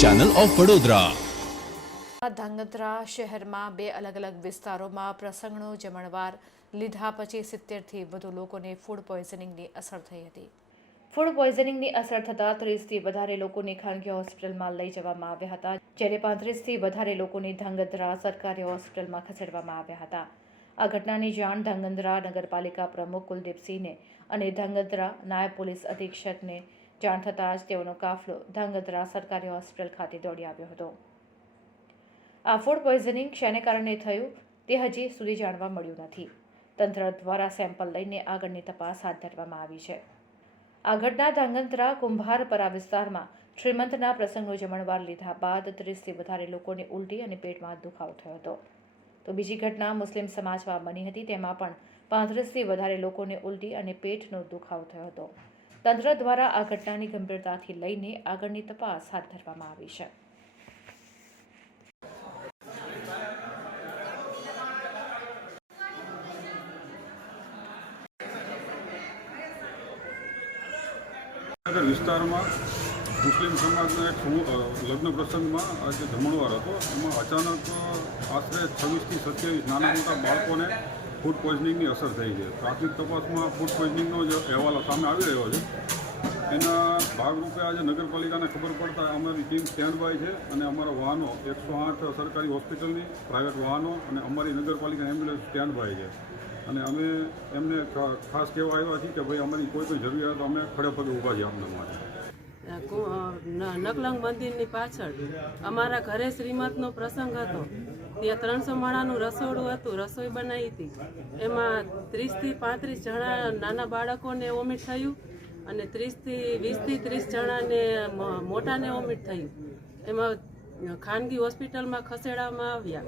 Channel of Vadodara Dhrangadhra શહેરમાં બે અલગ અલગ વિસ્તારોમાં પ્રસંગનો જમણવાર લીધા પછી સિત્તેરથી વધુ લોકોને ફૂડ પોઈઝનિંગની અસર થઈ હતી. ફૂડ પોઈઝનિંગની અસર થતાં ત્રીસથી વધારે લોકોને ખાનગી હોસ્પિટલમાં લઈ જવામાં આવ્યા હતા જ્યારે પાંત્રીસથી વધારે લોકોને ધાંગધ્રા સરકારી હોસ્પિટલમાં ખસેડવામાં આવ્યા હતા. આ ઘટનાની જાણ ધાંગધ્રા નગરપાલિકા પ્રમુખ કુલદીપસિંહને અને ધાંગધ્રા નાયબ પોલીસ અધિક્ષકને જાણ થતાં જ તેઓનો કાફલો ધાંગધ્રા સરકારી હોસ્પિટલ ખાતે દોડી આવ્યો હતો. આ ફૂડ પોઈઝનિંગ શેને કારણે થયું તે હજી સુધી જાણવા મળ્યું નથી. તંત્ર દ્વારા સેમ્પલ લઈને આગળની તપાસ હાથ ધરવામાં આવી છે. આ ઘટના ધાંગધ્રા કુંભારપરા વિસ્તારમાં શ્રીમંતના પ્રસંગનો જમણવાર લીધા બાદ ત્રીસથી વધારે લોકોને ઉલટી અને પેટમાં દુખાવો થયો હતો. તો બીજી ઘટના મુસ્લિમ સમાજમાં બની હતી, તેમાં પણ પાંત્રીસથી વધારે લોકોને ઉલટી અને પેટનો દુખાવો થયો હતો. તંત્ર દ્વારા આ ઘટનાની ગંભીરતાથી લઈને આગળની તપાસ હાથ ધરવામાં આવી છે. વિસ્તારમાં મુસ્લિમ સમાજના એક લગ્ન પ્રસંગમાં આજે ધમણવાર હતો. એમાં અચાનક આશરે છવ્વીસથી સત્યાવીસ નાના મોટા બાળકોને ફૂડ પોઈઝનિંગની અસર થઈ છે. પ્રાથમિક તપાસમાં ફૂડ પોઈઝનિંગનો જે અહેવાલ સામે આવી રહ્યો છે. એના ભાગરૂપે આજે નગરપાલિકાને ખબર પડતા અમારી ટીમ સ્ટેન્ડ બાય છે અને અમારા વાહનો, એકસો આઠ સરકારી હોસ્પિટલની પ્રાઇવેટ વાહનો અને અમારી નગરપાલિકા એમ્બ્યુલન્સ સ્ટેન્ડ બાય છે. અને અમે એમને ખાસ કહેવા આવ્યા છીએ કે ભાઈ અમારી કોઈ પણ જરૂરિયાત અમે ખડે પગે ઊભા છીએ આપના માટે. નકલંગ મંદિરની પાછળ અમારા ઘરે શ્રીમતનો પ્રસંગ હતો. ત્યાં ત્રણસો માળાનું રસોડું હતું, રસોઈ બનાવી હતી. એમાં ત્રીસથી પાંત્રીસ જણા નાના બાળકોને વોમિટ થયું અને ત્રીસથી વીસથી ત્રીસ જણાને મોટાને વોમિટ થયું. એમાં ખાનગી હોસ્પિટલમાં ખસેડવામાં આવ્યા.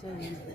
જય.